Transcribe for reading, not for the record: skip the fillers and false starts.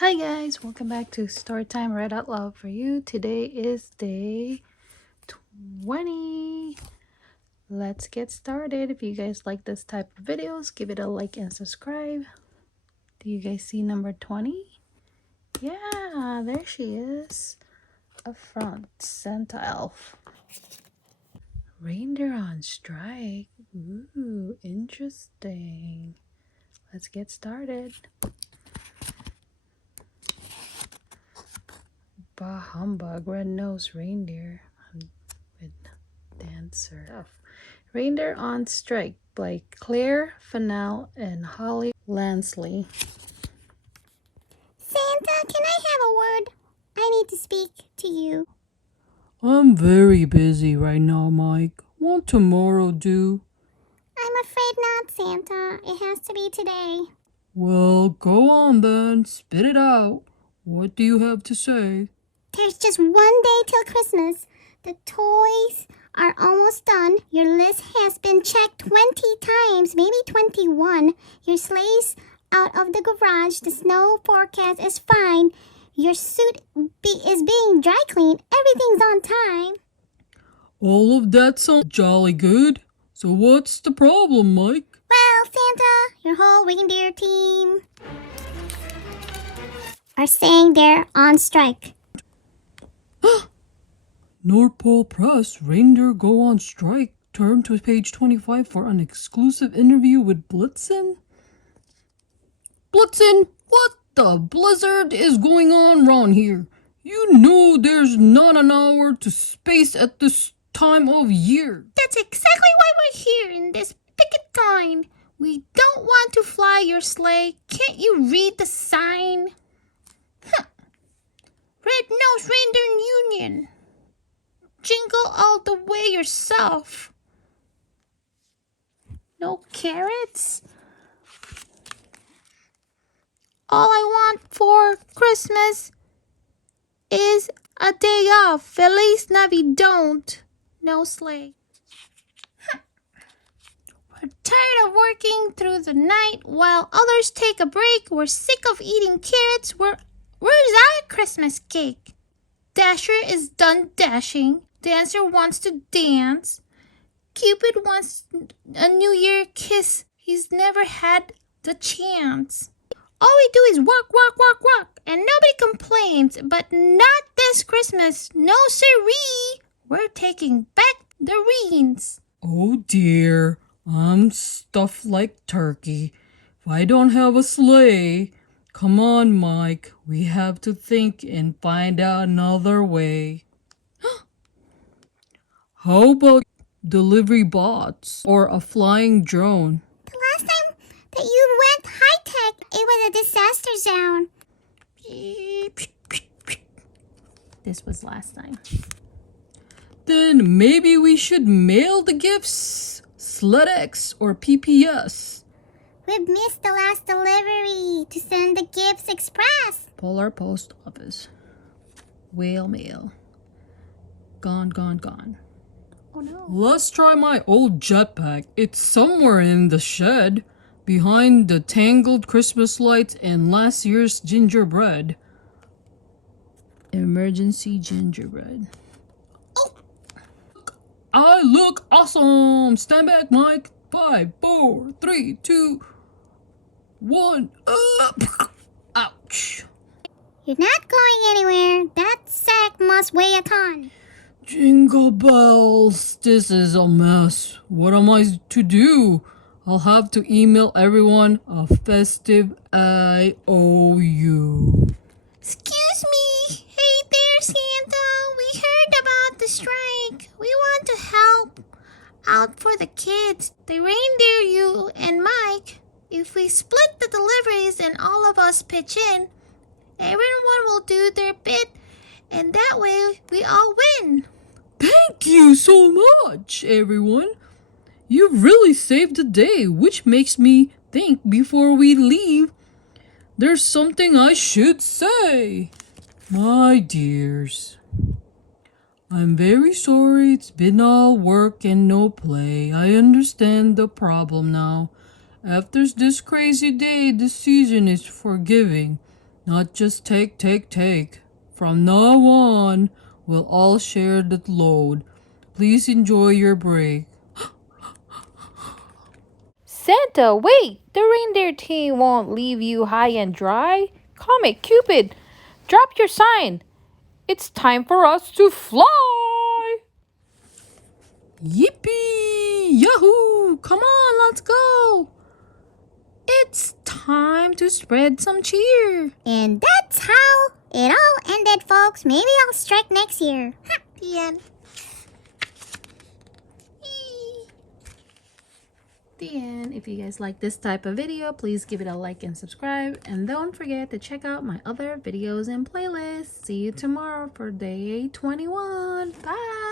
Hi guys, welcome back to Storytime Read Out Loud for You. Today is day 20. Let's get started. If you guys like this type of videos, give it a like and subscribe. Do you guys see number 20? Yeah, there she is. Up front, Santa Elf. Reindeer on Strike. Ooh, interesting. Let's get started. Bah humbug, red-nosed reindeer with dancer. Reindeer on Strike by Claire Fennell and Holly Lansley. Santa, can I have a word? I need to speak to you. I'm very busy right now, Mike. Won't tomorrow do? I'm afraid not, Santa. It has to be today. Well, go on then. Spit it out. What do you have to say? There's just one day till Christmas. The toys are almost done. Your list has been checked 20 times, maybe 21. Your sleigh's out of the garage. The snow forecast is fine. Your suit is being dry cleaned. Everything's on time. All of that sounds jolly good. So what's the problem, Mike? Well, Santa, your whole reindeer team are saying they're on strike. North Pole Press, Reindeer Go on Strike. Turn to page 25 for an exclusive interview with Blitzen. Blitzen, what the blizzard is going on around here? You know there's not an hour to space at this time of year. That's exactly why we're here in this picket line. We don't want to fly your sleigh. Can't you read the sign? Red-nosed Reindeer Union. Jingle all the way yourself. No carrots? All I want for Christmas is a day off. Feliz Navidad. No sleigh. We're tired of working through the night while others take a break. We're sick of eating carrots. Where's our Christmas cake? Dasher is done dashing. Dancer wants to dance. Cupid wants a New Year kiss. He's never had the chance. All we do is walk, walk, walk, walk, and nobody complains. But not this Christmas. No siree. We're taking back the reins. Oh dear, I'm stuffed like turkey. If I don't have a sleigh, come on, Mike, we have to think and find out another way. How about delivery bots or a flying drone? The last time that you went high-tech, it was a disaster zone. This was last time. Then maybe we should mail the gifts, SledX or PPS. We've missed the last delivery to send the gifts express. Polar Post Office. Whale mail. Gone, gone, gone. Oh no. Let's try my old jetpack. It's somewhere in the shed, behind the tangled Christmas lights and last year's gingerbread. Emergency gingerbread. Oh! I look awesome! Stand back, Mike. 5, 4, 3, 2, 1. Ouch! You're not going anywhere. That sack must weigh a ton. Jingle bells, this is a mess. What am I to do? I'll have to email everyone a festive IOU. Excuse me. Hey there, Santa. We heard about the strike. We want to help out for the kids. The reindeer, you and Mike. If we split the deliveries and all of us pitch in, everyone will do their bit, and that way we all win. Thank you so much, everyone. You've really saved the day, which makes me think before we leave, there's something I should say. My dears, I'm very sorry it's been all work and no play. I understand the problem now. After this crazy day, the season is forgiving. Not just take, take, take. From now on, we'll all share the load. Please enjoy your break. Santa, wait! The reindeer team won't leave you high and dry. Comet Cupid, drop your sign. It's time for us to fly! Yippee! Yahoo! Come on, let's go! It's time to spread some cheer. And that's how it all ended, folks. Maybe I'll strike next year. The end. The end. If you guys like this type of video, please give it a like and subscribe. And don't forget to check out my other videos and playlists. See you tomorrow for day 21. Bye!